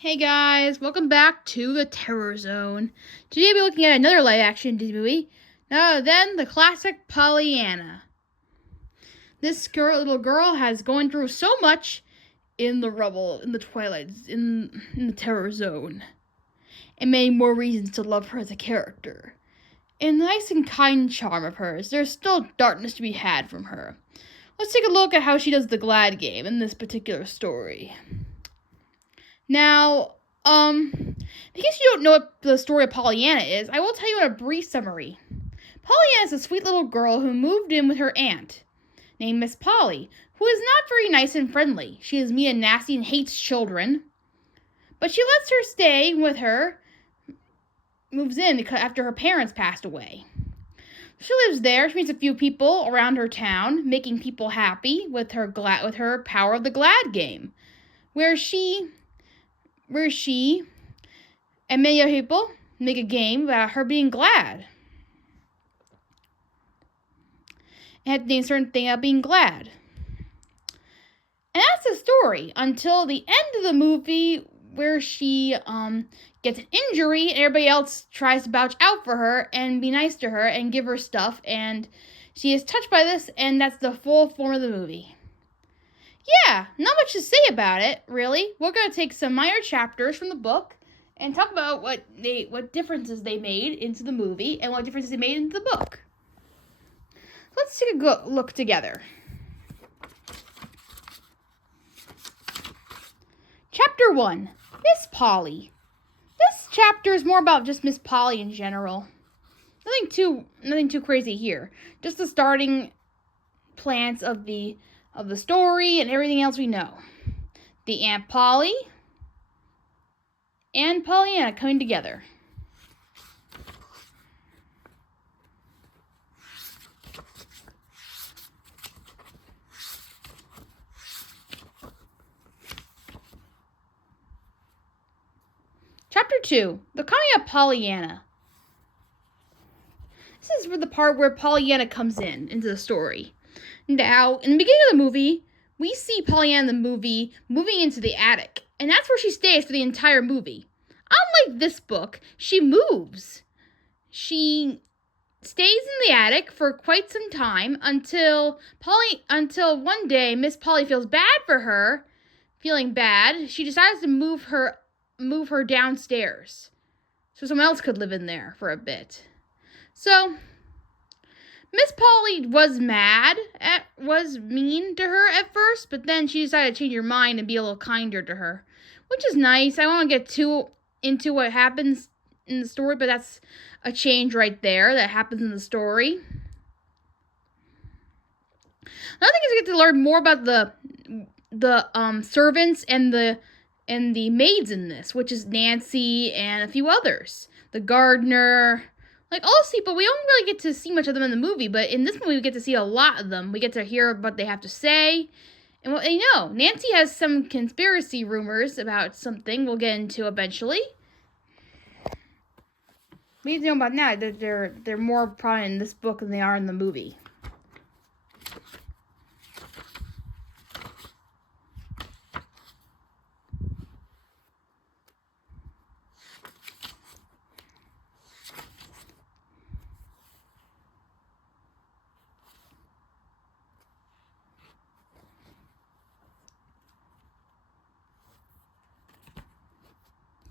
Hey guys, welcome back to the Terror Zone. Today we'll be looking at another live-action Disney movie, none other than the classic Pollyanna. This little girl has gone through so much in the rubble, in the twilight, in the Terror Zone, and many more reasons to love her as a character. In the nice and kind charm of hers, there's still darkness to be had from her. Let's take a look at how she does the Glad game in this particular story. Now, in case you don't know what the story of Pollyanna is, I will tell you in a brief summary. Pollyanna is a sweet little girl who moved in with her aunt, named Miss Polly, who is not very nice and friendly. She is mean and nasty and hates children. But she lets her stay with her, moves in after her parents passed away. She lives there. She meets a few people around her town, making people happy with her Power of the Glad game, where she and many other people make a game about her being glad. And have to name a certain thing about being glad. And that's the story until the end of the movie where she gets an injury and everybody else tries to vouch out for her and be nice to her and give her stuff, and she is touched by this, and that's the full form of the movie. Yeah, not much to say about it, really. We're going to take some minor chapters from the book and talk about what differences they made into the movie and what differences they made into the book. Let's take a look together. Chapter 1, Miss Polly. This chapter is more about just Miss Polly in general. Nothing too crazy here. Just the starting plans of the story and everything else we know. The Aunt Polly and Pollyanna coming together. Chapter 2, The Coming of Pollyanna. This is the part where Pollyanna comes into the story. Now, in the beginning of the movie, we see Pollyanna in the movie moving into the attic, and that's where she stays for the entire movie. Unlike this book, she moves. She stays in the attic for quite some time until one day Miss Polly feels bad for her. Feeling bad, she decides to move her downstairs so someone else could live in there for a bit. So Miss Polly was mean to her at first, but then she decided to change her mind and be a little kinder to her, which is nice. I won't get too into what happens in the story, but that's a change right there that happens in the story. Another thing is we get to learn more about the servants and the maids in this, which is Nancy and a few others. The gardener. Like all these people, we don't really get to see much of them in the movie, but in this movie we get to see a lot of them. We get to hear what they have to say. And what they know. Nancy has some conspiracy rumors about something we'll get into eventually. We need to know about now that they're more prominent in this book than they are in the movie.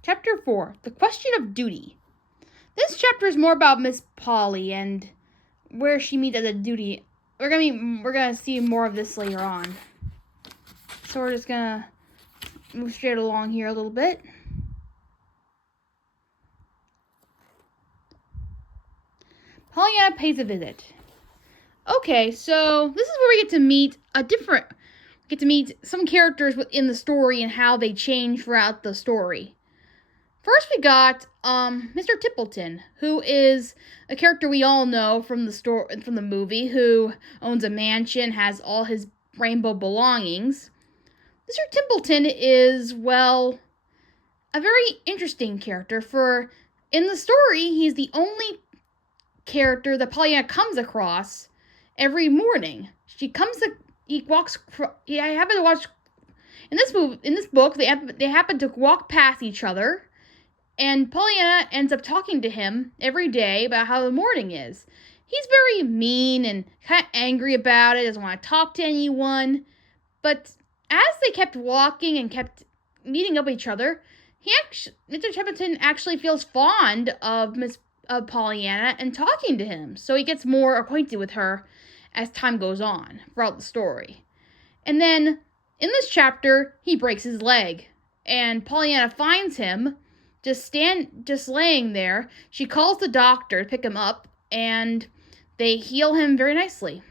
Chapter 4, The Question of Duty. This chapter is more about Miss Polly and where she meets as a duty. We're gonna see more of this later on. So we're just gonna move straight along here a little bit. Pollyanna pays a visit. Okay, so this is where we get to meet some characters within the story and how they change throughout the story. First, we got Mr. Tippleton, who is a character we all know from the movie, who owns a mansion, has all his rainbow belongings. Mr. Tippleton is, well, a very interesting character, for in the story, he's the only character that Pollyanna comes across every morning. I happen to watch In this book, they happen to walk past each other, and Pollyanna ends up talking to him every day about how the morning is. He's very mean and kind of angry about it, doesn't want to talk to anyone. But as they kept walking and kept meeting up with each other, Mr. Templeton actually feels fond of Pollyanna and talking to him. So he gets more acquainted with her as time goes on throughout the story. And then in this chapter, he breaks his leg, and Pollyanna finds him just laying there. She calls the doctor to pick him up, and they heal him very nicely.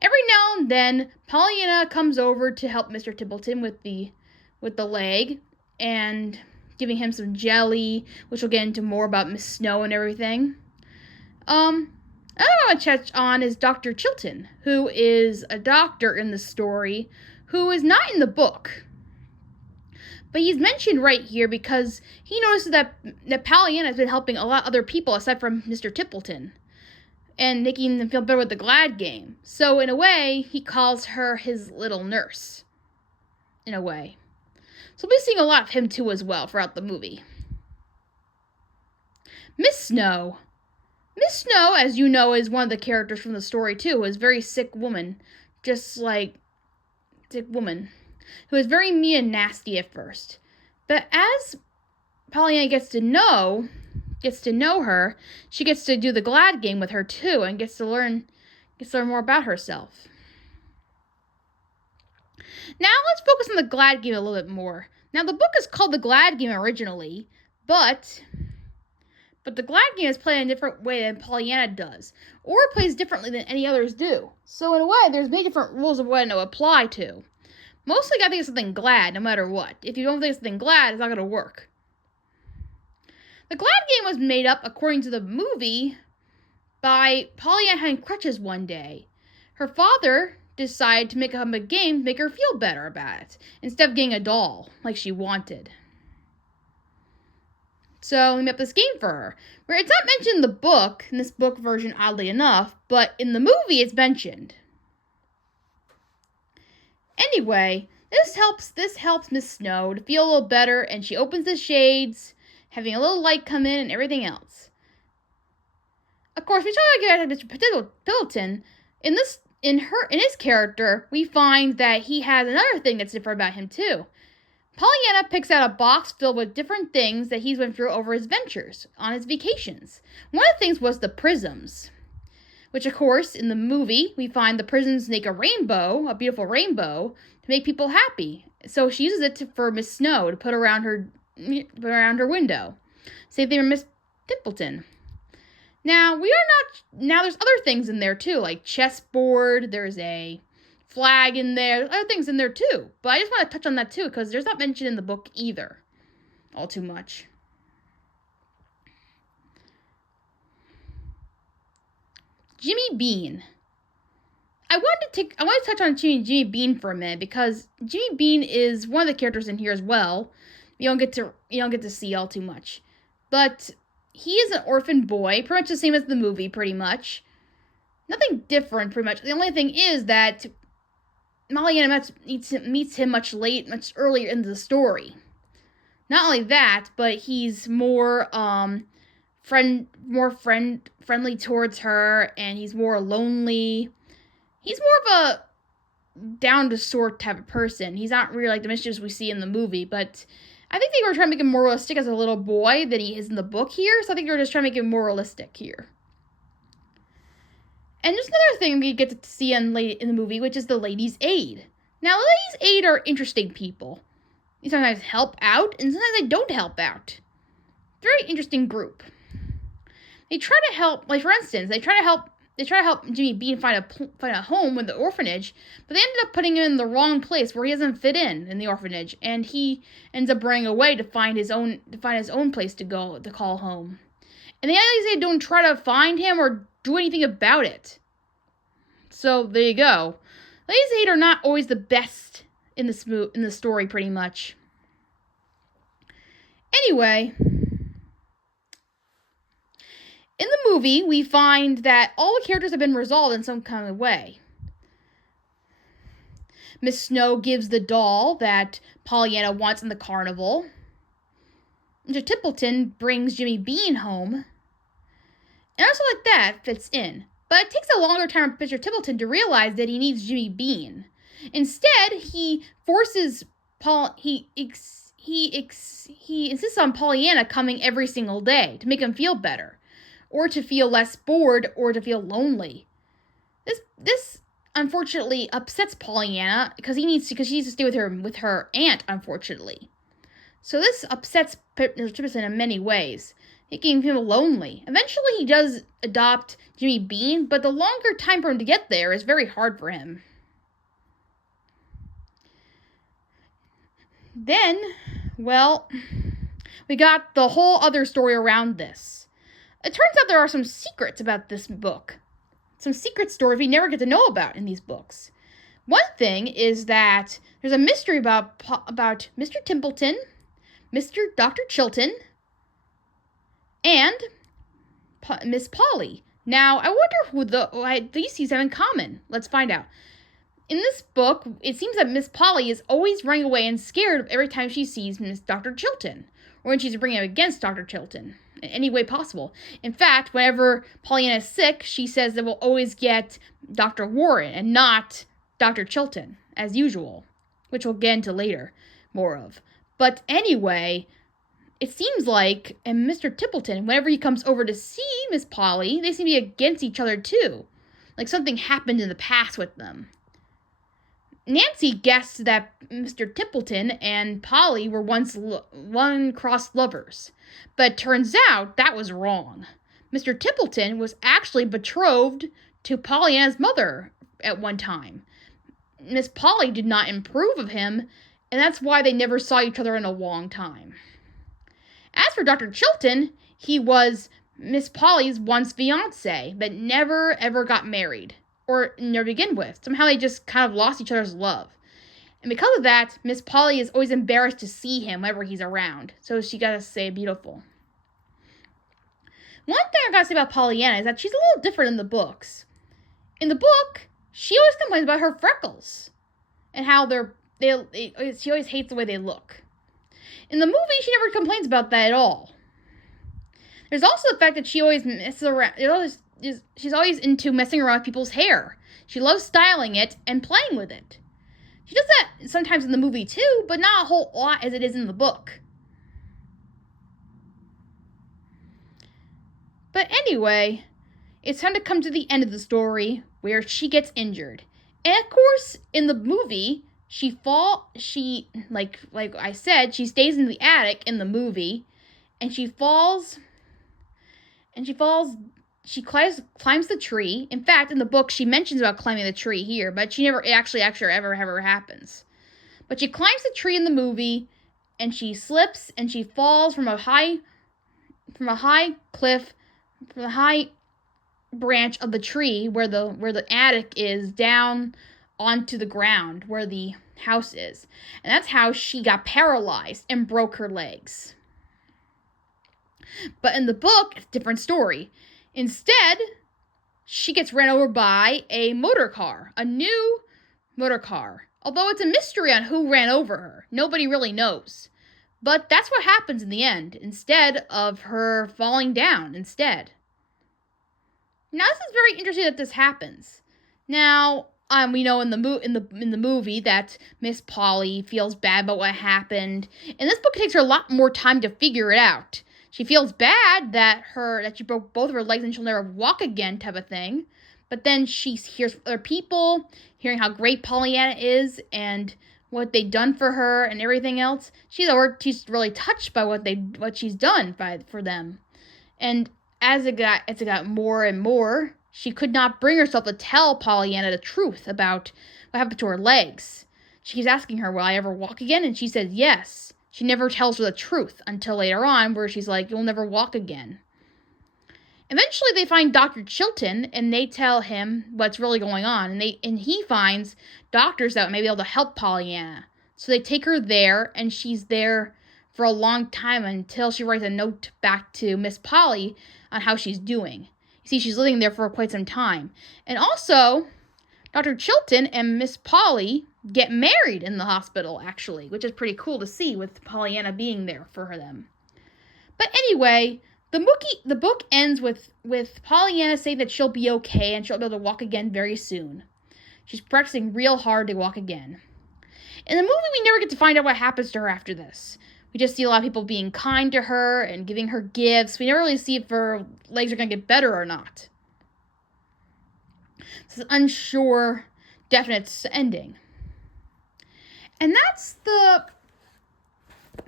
Every now and then, Pollyanna comes over to help Mr. Templeton with the leg, and giving him some jelly, which we'll get into more about Miss Snow and everything. Another one I want to touch on is Dr. Chilton, who is a doctor in the story, who is not in the book. But he's mentioned right here because he notices that Pollyanna has been helping a lot of other people aside from Mr. Templeton, and making them feel better with the Glad game. So in a way, he calls her his little nurse. In a way. So we'll be seeing a lot of him too as well throughout the movie. Miss Snow. Miss Snow, as you know, is one of the characters from the story too, is a very sick woman. Just like sick woman. Who is very mean and nasty at first. But as Pollyanna gets to know her, she gets to do the Glad game with her too, and gets to learn more about herself. Now let's focus on the Glad game a little bit more. Now the book is called the Glad game originally, but the Glad game is played in a different way than Pollyanna does, or it plays differently than any others do. So in a way, there's many different rules of what to apply to. Mostly you gotta think of something glad, no matter what. If you don't think of something glad, it's not gonna work. The Glad game was made up, according to the movie, by Pollyanna having crutches one day. Her father decided to make up a game to make her feel better about it, instead of getting a doll, like she wanted. So we made up this game for her, where it's not mentioned in the book, in this book version, oddly enough, but in the movie it's mentioned. Anyway, this helps Miss Snow to feel a little better, and she opens the shades, having a little light come in and everything else. Of course, we talk about Mr. Pendleton. In his character, we find that he has another thing that's different about him too. Pollyanna picks out a box filled with different things that he's went through over his ventures on his vacations. One of the things was the prisms, which of course in the movie we find the prisms make a beautiful rainbow, to make people happy. So she uses it for Miss Snow to put around her window. Same thing for Miss Templeton. Now there's other things in there too, like chessboard. There's a flag in there. There's other things in there too. But I just want to touch on that too, because there's not mentioned in the book either, all too much. Jimmy Bean. I want to touch on Jimmy Bean for a minute, because Jimmy Bean is one of the characters in here as well. You don't get to see all too much, but he is an orphan boy, pretty much the same as the movie, pretty much. Nothing different, pretty much. The only thing is that Pollyanna meets him much earlier in the story. Not only that, but he's more friendly towards her, and he's more lonely. He's more of a down-to-sort type of person. He's not really like the mischievous we see in the movie, but I think they were trying to make him more realistic as a little boy than he is in the book here, so I think they were just trying to make him more realistic here. And just another thing we get to see in the movie, which is the Ladies' Aid. Now, the Ladies' Aid are interesting people. They sometimes help out, and sometimes they don't help out. Very interesting group. They try to help, like for instance, they try to help Jimmy Bean find a home with the orphanage, but they ended up putting him in the wrong place where he doesn't fit in the orphanage, and he ends up running away to find his own place to call home. And the Ladies' Aid don't try to find him or do anything about it. So there you go. Ladies' Aid are not always the best in the story, pretty much. Anyway, in the movie, we find that all the characters have been resolved in some kind of way. Miss Snow gives the doll that Pollyanna wants in the carnival. Mr. Templeton brings Jimmy Bean home. And also like that fits in. But it takes a longer time for Mr. Templeton to realize that he needs Jimmy Bean. Instead, he forces he insists on Pollyanna coming every single day to make him feel better, or to feel less bored, or to feel lonely. This unfortunately upsets Pollyanna because she needs to stay with her aunt, unfortunately. So this upsets Mr. Templeton in many ways, making him lonely. Eventually he does adopt Jimmy Bean, but the longer time for him to get there is very hard for him. Then, well, we got the whole other story around this. It turns out there are some secrets about this book. Some secret stories we never get to know about in these books. One thing is that there's a mystery about Mr. Templeton, Dr. Chilton, and Miss Polly. Now, I wonder who these have in common. Let's find out. In this book, it seems that Miss Polly is always running away and scared every time she sees Miss Dr. Chilton, or when she's bringing up against Dr. Chilton in any way possible. In fact, whenever Pollyanna is sick, she says that we'll always get Dr. Warren and not Dr. Chilton, as usual, which we'll get into later more of. But anyway, it seems like, and Mr. Templeton, whenever he comes over to see Miss Polly, they seem to be against each other too. Like something happened in the past with them. Nancy guessed that Mr. Templeton and Polly were once one-crossed lovers, but it turns out that was wrong. Mr. Templeton was actually betrothed to Pollyanna's mother at one time. Miss Polly did not approve of him, and that's why they never saw each other in a long time. As for Dr. Chilton, he was Miss Polly's once fiance, but never ever got married. Or never begin with. Somehow they just kind of lost each other's love. And because of that, Miss Polly is always embarrassed to see him whenever he's around. So she gotta say beautiful. One thing I gotta say about Pollyanna is that she's a little different in the books. In the book, she always complains about her freckles. And how she always hates the way they look. In the movie, she never complains about that at all. There's also the fact that she always messes around. She's always into messing around with people's hair. She loves styling it and playing with it. She does that sometimes in the movie too, but not a whole lot as it is in the book. But anyway, it's time to come to the end of the story where she gets injured. And of course, in the movie, like I said, she stays in the attic in the movie, and she falls. She climbs the tree. In fact, in the book, she mentions about climbing the tree here, but she never actually ever happens. But she climbs the tree in the movie, and she slips, and she falls from a high cliff, from the high branch of the tree where the attic is, down onto the ground where the house is. And that's how she got paralyzed and broke her legs. But in the book, it's a different story. Instead, she gets ran over by a motor car, a new motor car. Although it's a mystery on who ran over her. Nobody really knows. But that's what happens in the end, instead of her falling down instead. Now, this is very interesting that this happens. Now, we know in the movie that Miss Polly feels bad about what happened. In this book, it takes her a lot more time to figure it out. She feels bad that she broke both of her legs and she'll never walk again, type of thing. But then she hears other people hearing how great Pollyanna is and what they've done for her and everything else. She's really touched by what she's done for them. And as it got more and more, she could not bring herself to tell Pollyanna the truth about what happened to her legs. She keeps asking her, "Will I ever walk again?" And she says yes. She never tells her the truth until later on, where she's like, "You'll never walk again." Eventually, they find Dr. Chilton, and they tell him what's really going on. And he finds doctors that may be able to help Pollyanna. So they take her there, and she's there for a long time until she writes a note back to Miss Polly on how she's doing. You see, she's living there for quite some time. And also, Dr. Chilton and Miss Polly get married in the hospital, actually, which is pretty cool to see with Pollyanna being there for them. But anyway, the book ends with Pollyanna saying that she'll be okay and she'll be able to walk again very soon. She's practicing real hard to walk again. In the movie, we never get to find out what happens to her after this. We just see a lot of people being kind to her and giving her gifts. We never really see if her legs are going to get better or not. It's an unsure, definite ending. And that's the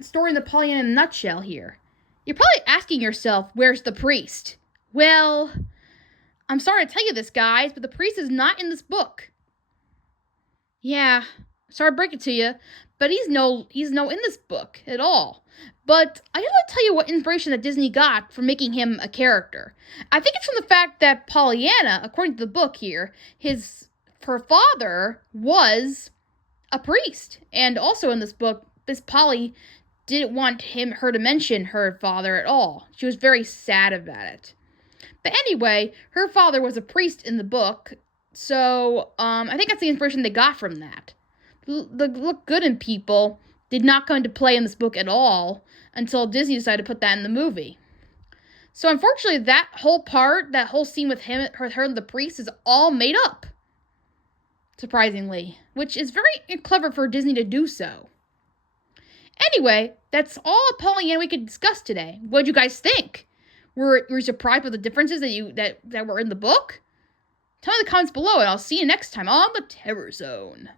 story in the Pollyanna in a nutshell here. You're probably asking yourself, where's the priest? Well, I'm sorry to tell you this, guys, but the priest is not in this book. Yeah, sorry to break it to you, but he's no in this book at all. But I gotta tell you what inspiration that Disney got for making him a character. I think it's from the fact that Pollyanna, according to the book here, her father was a priest. And also in this book, Miss Polly didn't want her to mention her father at all. She was very sad about it. But anyway, her father was a priest in the book, so I think that's the inspiration they got from that. The look good in people did not come into play in this book at all until Disney decided to put that in the movie. So unfortunately, that whole scene with her and the priest is all made up. Surprisingly, which is very clever for Disney to do so. Anyway, that's all Pollyanna we could discuss today. What did you guys think? Were you surprised with the differences that were in the book? Tell me in the comments below, and I'll see you next time on The Terror Zone.